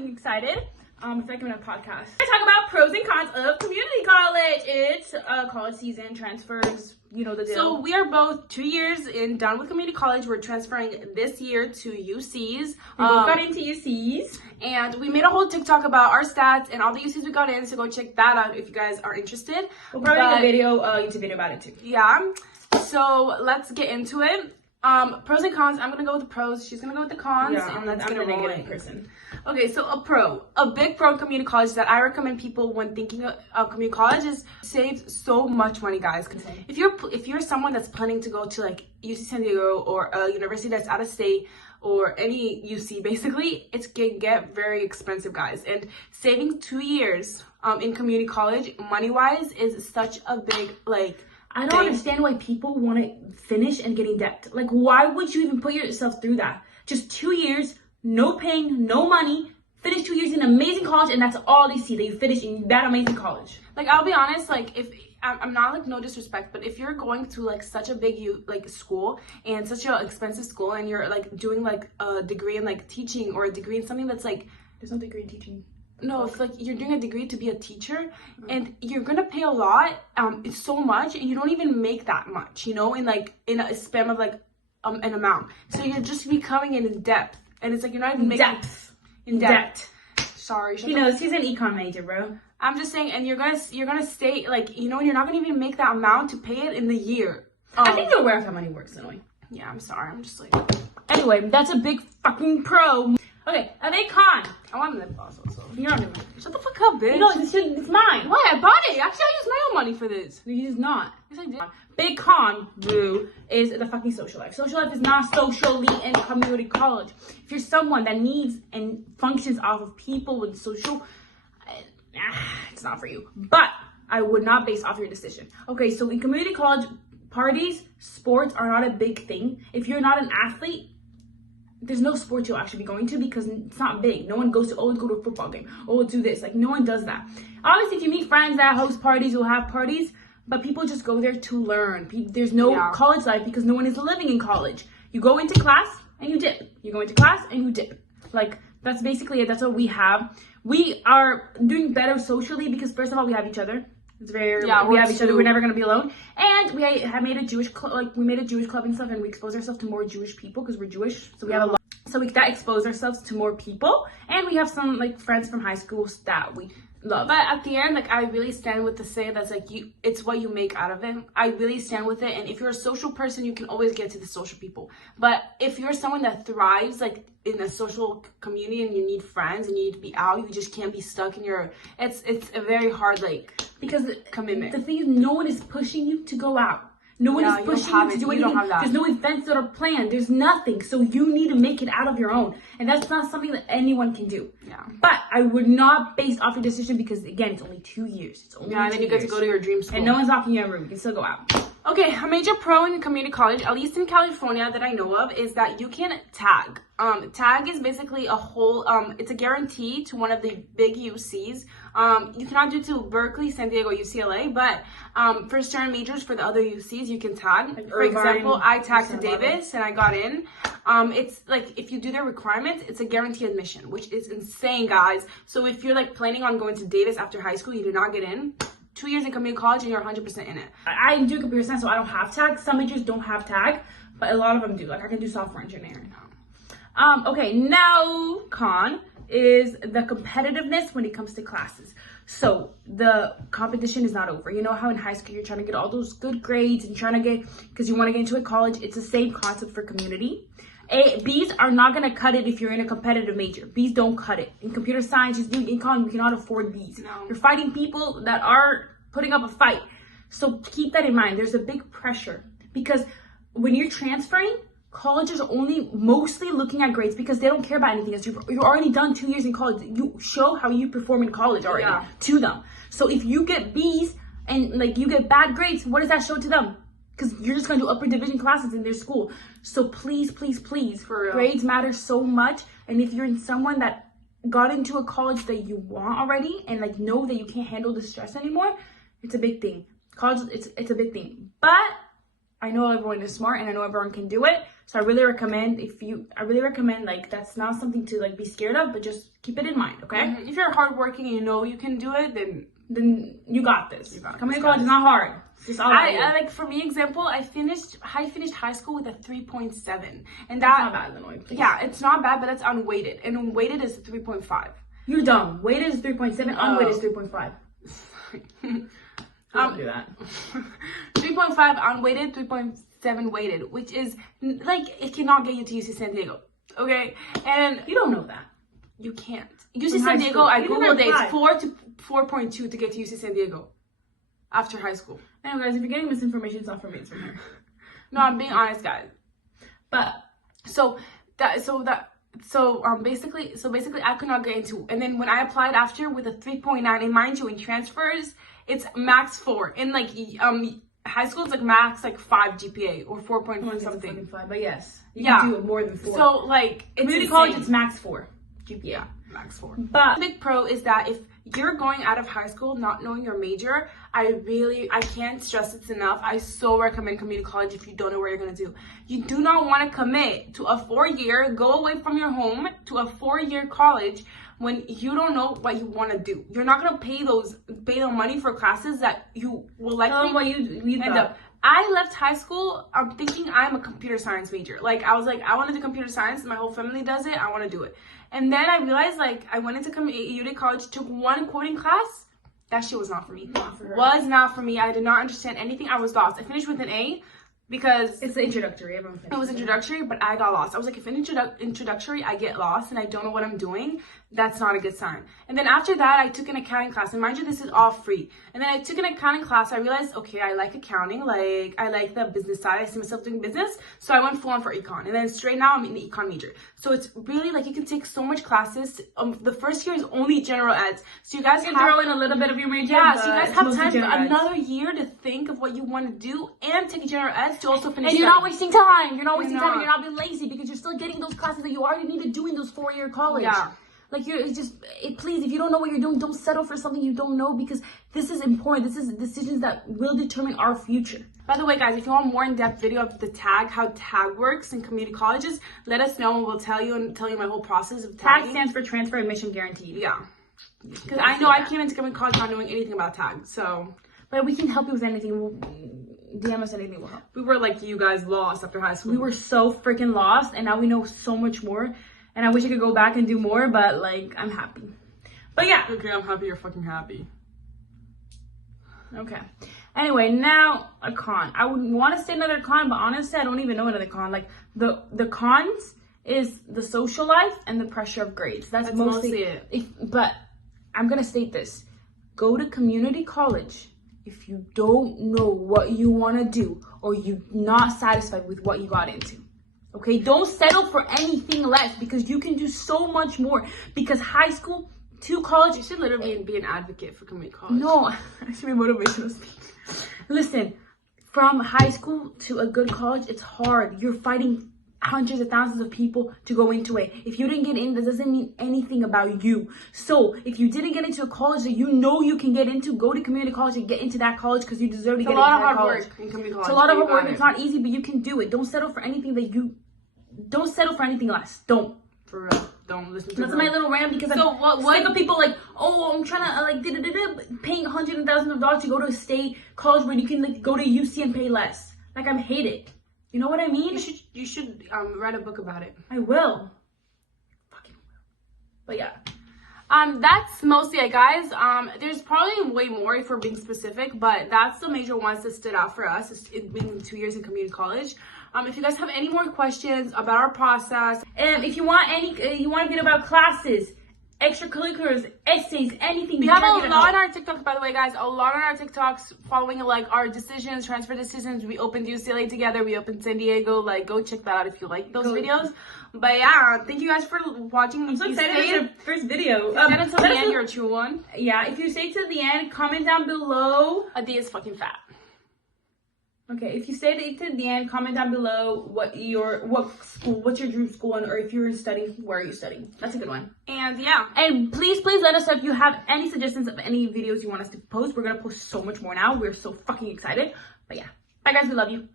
I'm excited. I feel like I'm in a podcast. I talk about pros and cons of community college. It's college season, transfers, you know the deal. So we are both 2 years done with community college. We're transferring this year to UCs. We both got into UCs. And we made a whole TikTok about our stats and all the UCs we got in, so go check that out if you guys are interested. We'll probably make a video, YouTube video about it too. Yeah. So let's get into it. Pros and cons. I'm gonna go with the pros. She's gonna go with the cons. Yeah, and let's I'm get the it negative rolling. person. Okay, so a big pro in community college that I recommend people when thinking of community college is save so much money, guys. If you're someone that's planning to go to like UC San Diego or a university that's out of state or any UC, basically, it's can get very expensive, guys. And saving 2 years in community college, money-wise, is such a big I don't understand why people want to finish and get in debt. Like, why would you even put yourself through that? Just 2 years, no paying, no money, finish 2 years in amazing college, and that's all they see, that you finish in that amazing college. Like, I'll be honest, like, if I'm not like no disrespect, but if you're going to like such a big school and such an expensive school, and you're like doing like a degree in like teaching or a degree in something that's like, there's no degree in teaching. No, it's like you're doing a degree to be a teacher, and you're gonna pay a lot. It's so much, and you don't even make that much, you know, in a span of like an amount. So you're just becoming in depth, and it's like you're not even making in depth. Sorry, She knows she's an econ major, bro. I'm just saying, and you're gonna stay like, you know, and you're not gonna even make that amount to pay it in the year. I think you're aware of how money works, anyway. Yeah, I'm sorry. I'm just like. Anyway, that's a big fucking pro. Okay, a big con. Oh, I'm lip gloss also. You're not doing it. Shut the fuck up, bitch. No, it's mine. Why? I bought it. Actually, I used my own money for this. He's not. Yes, I did. Big con, boo, is the fucking social life. Social life is not socially in community college. If you're someone that needs and functions off of people with social, it's not for you. But I would not base off your decision. Okay, so in community college, parties, sports are not a big thing. If you're not an athlete, there's no sport you'll actually be going to because it's not big. No one goes to, oh, let's go to a football game. Oh, let's do this. Like, no one does that. Obviously, if you meet friends that host parties, you'll have parties, but people just go there to learn. There's no college life because no one is living in college. You go into class and you dip. You go into class and you dip. Like, that's basically it. That's what we have. We are doing better socially because, first of all, we have each other. It's very, we have each other. We're never going to be alone. And we have made a Jewish club, like we made a Jewish club and stuff, and we expose ourselves to more Jewish people because we're Jewish. So we have a lot. So that expose ourselves to more people. And we have some like friends from high school that we love. But at the end, like, I really stand with the say that's like, it's what you make out of it. I really stand with it. And if you're a social person, you can always get to the social people. But if you're someone that thrives like in a social community and you need friends and you need to be out, you just can't be stuck in your, it's a very hard because commitment. The thing is, no one is pushing you to go out. No one is pushing you to do anything. There's no events that are planned. There's nothing. So you need to make it out of your own. And that's not something that anyone can do. Yeah. But I would not base off your decision because, again, it's only 2 years. It's only and then you get to go to your dream school. And no one's locking you in a room. You can still go out. Okay, a major pro in community college, at least in California that I know of, is that you can tag. Tag is basically a whole, it's a guarantee to one of the big UCs. You cannot do to Berkeley, San Diego, UCLA, but for certain majors, for the other UCs, you can tag. Like for example, I tagged to Davis and I got in. It's like, if you do their requirements, it's a guaranteed admission, which is insane, guys. So if you're like planning on going to Davis after high school, you do not get in. 2 years in community college and you're 100% in it. I do computer science, so I don't have tag. Some majors don't have tag, but a lot of them do. Like, I can do software engineering. Okay, now con is the competitiveness when it comes to classes. So the competition is not over. You know how in high school you're trying to get all those good grades and trying to get, because you want to get into a college. It's the same concept for community. B's are not going to cut it if you're in a competitive major. B's don't cut it. In computer science, just doing econ, we cannot afford B's. No. You're fighting people that are putting up a fight. So keep that in mind. There's a big pressure because when you're transferring, colleges are only mostly looking at grades because they don't care about anything else. You've already done 2 years in college. You show how you perform in college already to them. So if you get B's and like you get bad grades, what does that show to them? Because you're just going to do upper division classes in their school. So please, please, please, grades matter so much. And if you're in someone that got into a college that you want already and like know that you can't handle the stress anymore, it's a big thing. College, it's a big thing. But I know everyone is smart and I know everyone can do it. So I really recommend like that's not something to like be scared of, but just keep it in mind, okay? Mm-hmm. If you're hardworking and you know you can do it, then you got this. Community college is not hard. It's all I like, for me, example, I finished high school with a 3.7, and that's not bad, Illinois. Please. Yeah, it's not bad, but that's unweighted, and unweighted is 3.5. You're dumb. Weighted is 3.7. Unweighted is 3.5. Don't do that. 3.5 unweighted, 3.7 weighted, which is like it cannot get you to UC San Diego. Okay, and you don't know that. You can't. UC San Diego, I googled it. It's 4 to 4.2 to get to UC San Diego after high school. Anyway, guys, if you're getting misinformation, it's not from me, it's from her. No, I'm being honest, guys. But basically I could not get into. And then when I applied after with a 3.9, and mind you, in transfers, it's max 4. In like high school, it's like max like 5 GPA or 4.1 something. 5, but yes, you can do more than 4. So like community college, it's max 4 GPA. Yeah, max 4. But the big pro is that if you're going out of high school not knowing your major, I can't stress it enough. I so recommend community college if you don't know what you're gonna do. You do not want to commit to a 4-year, go away from your home to a 4-year college when you don't know what you want to do. You're not gonna pay the money for classes that you will likely end up. I left high school thinking I'm a computer science major. Like I was like, I want to do computer science. My whole family does it. I want to do it. And then I realized like I went into UD college, took one coding class. That shit was not for me. Was not for me. I did not understand anything. I was lost. I finished with an A because it's the introductory. It was introductory, but I got lost. I was like, if in introductory I get lost and I don't know what I'm doing, that's not a good sign. And then after that, I took an accounting class. And mind you, this is all free. And then I took an accounting class. I realized, okay, I like accounting. Like, I like the business side. I see myself doing business. So I went full on for econ. And then straight now, I'm in the econ major. So it's really like you can take so much classes. The first year is only general eds. So you guys can throw in a little bit of your major. Yeah, so you guys have time for another year to think of what you want to do and take general eds to also finish. And you're not wasting time. You're not wasting time. And you're not being lazy because you're still getting those classes that you already need to do in those 4-year college. Yeah. Like please, if you don't know what you're doing, don't settle for something you don't know because this is important. This is decisions that will determine our future. By the way, guys, if you want more in-depth video of the tag, how tag works in community colleges, let us know and we'll tell you my whole process of tagging. Tag stands for transfer admission guaranteed. Yeah. Because I know I came into community college not knowing anything about tag, so. But we can help you with anything. DM us anything will help. We were like you guys lost after high school. We were so freaking lost and now we know so much more. And I wish I could go back and do more, but like, I'm happy. But yeah. Okay, I'm happy you're fucking happy. Okay. Anyway, now a con. I would want to say another con, but honestly, I don't even know another con. Like, the cons is the social life and the pressure of grades. That's mostly it. But I'm going to state this. Go to community college if you don't know what you want to do or you're not satisfied with what you got into. Okay, don't settle for anything less because you can do so much more. Because high school to college, you should literally be an advocate for community college. No, I should be a motivational speaker. Listen, from high school to a good college, it's hard. You're fighting hundreds of thousands of people to go into it. If you didn't get in, that doesn't mean anything about you. So if you didn't get into a college that you know you can get into, go to community college and get into that college because you deserve to get into that college. It's a lot of hard work in community college. It's a lot of hard work. It's not easy, but you can do it. Don't settle for anything don't settle for anything less. Don't. For real. Don't listen to That's my little rant because I'm sick of people like, oh, I'm trying to paying hundreds of thousands of dollars to go to a state college where you can like go to UC and pay less. Like I hate it. You know what I mean? You should write a book about it. I will. Fucking will. But yeah. That's mostly it, guys. There's probably way more if we're being specific, but that's the major ones that stood out for us. It's been 2 years in community college. If you guys have any more questions about our process, if you want you want to get about classes, extracurriculars, essays, anything. We have a lot on our TikToks, by the way, guys. A lot on our TikToks following like our decisions, transfer decisions. We opened UCLA together. We opened San Diego. Like, go check that out if you like those videos. But yeah, thank you guys for watching. I'm so excited. It's the first video. Then until the end, you're a true one. Yeah, if you stay to the end, comment down below. Adi is fucking fat. Okay, if you stay to the end, comment down below what's your dream school and or if you're studying, where are you studying? That's a good one. And yeah. And please let us know if you have any suggestions of any videos you want us to post. We're gonna post so much more now. We're so fucking excited. But yeah. Bye guys, we love you.